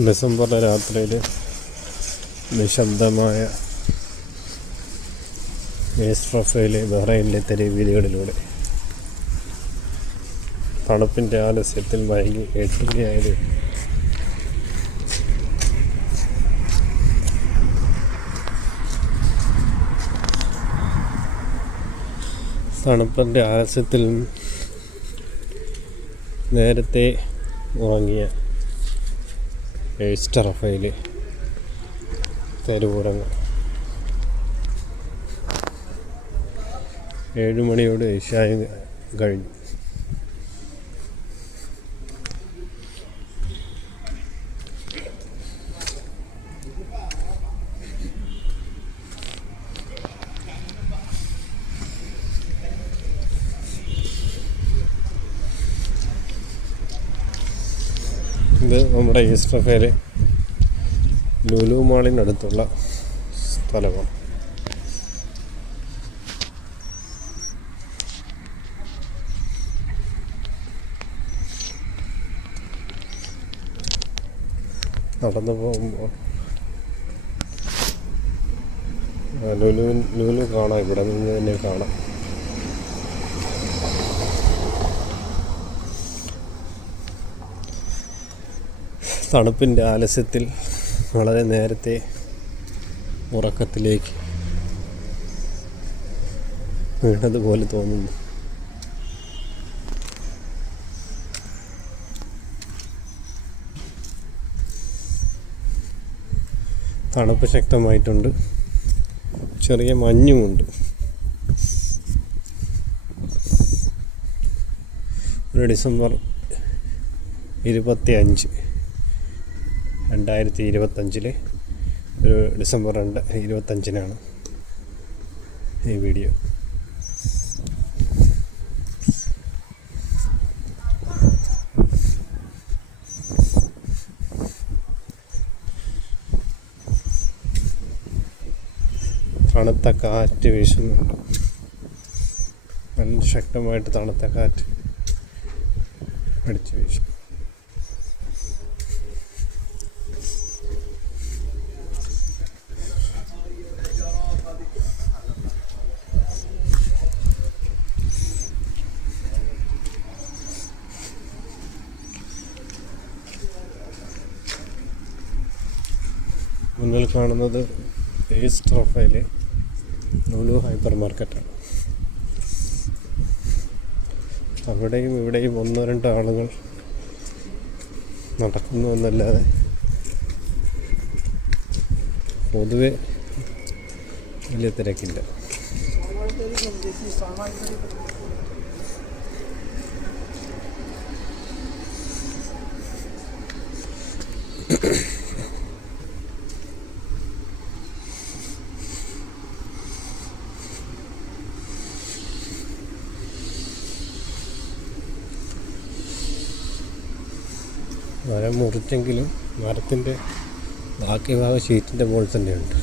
ഡിസംബറിലെ രാത്രിയിൽ നിശബ്ദമായ ഏസ്ട്രഫയിലെ ബഹ്റൈനിലെ തെരുവീതികളിലൂടെ തണുപ്പിന്റെ ആലസ്യത്തിൽ മയങ്ങി എട്ടുകയായത് തണുപ്പിന്റെ ആലസ്യത്തിൽ നേരത്തെ ഉറങ്ങിയ ഏസ്റ്ററഫയിലെ തെരുവുറങ്ങ് ഏഴ് മണിയോട് ഏഷ്യായും കഴിഞ്ഞു. ഇത് നമ്മുടെ ഈസ്റ്റർഫയിലെ ലുലു മാളിനടുത്തുള്ള സ്ഥലമാണ്. നടന്നു പോകുമ്പോൾ ലുലു ലുലു കാണാം. ഇവിടെ നിന്ന് തന്നെ കാണാം. തണുപ്പിന്റെ ആലസ്യത്തിൽ വളരെ നേരത്തെ ഉറക്കത്തിലേക്ക് വീണതുപോലെ തോന്നുന്നു. തണുപ്പ് ശക്തമായിട്ടുണ്ട്. ചെറിയ മഞ്ഞുമുണ്ട്. ഒരു ഡിസംബർ ഇരുപത്തി അഞ്ച് രണ്ടായിരത്തി ഇരുപത്തഞ്ചിൽ ഒരു ഡിസംബർ രണ്ട് ഇരുപത്തഞ്ചിനാണ് ഈ വീഡിയോ. തണുത്ത കാറ്റ് വീശുന്നുണ്ട്. നല്ല ശക്തമായിട്ട് തണുത്ത കാറ്റ് അടിച്ചു വീശും. മുന്നിൽ കാണുന്നത് ഏസ് ട്രോഫയിലെ ലുലു ഹൈപ്പർ മാർക്കറ്റാണ്. അവിടെയും ഇവിടെയും ഒന്നോ രണ്ടോ ആളുകൾ നടക്കുന്നു എന്നല്ലാതെ പൊതുവെ വലിയ തിരക്കില്ല. മരം മുറിച്ചെങ്കിലും മരത്തിന്റെ ബാക്കി ഭാഗം ഷീറ്റിന്റെ മുകളിൽ തന്നെയുണ്ട്.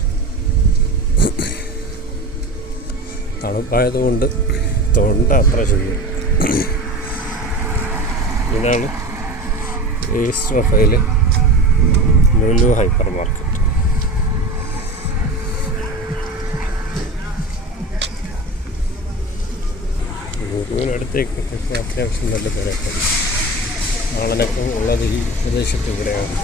തണുപ്പായതുകൊണ്ട് തൊണ്ട അത്ര ചെയ്യും ഇതാണ് ഈസ്റ്റ് റഫയിലെ ലുലു ഹൈപ്പർ മാർക്കറ്റ്. ലുലുവിനടുത്തേക്ക് അത്യാവശ്യം നല്ല തിരക്കാണ്. ആളനക്കം ഉള്ളത് ഈ പ്രദേശത്ത് ഇവിടെയാണ്.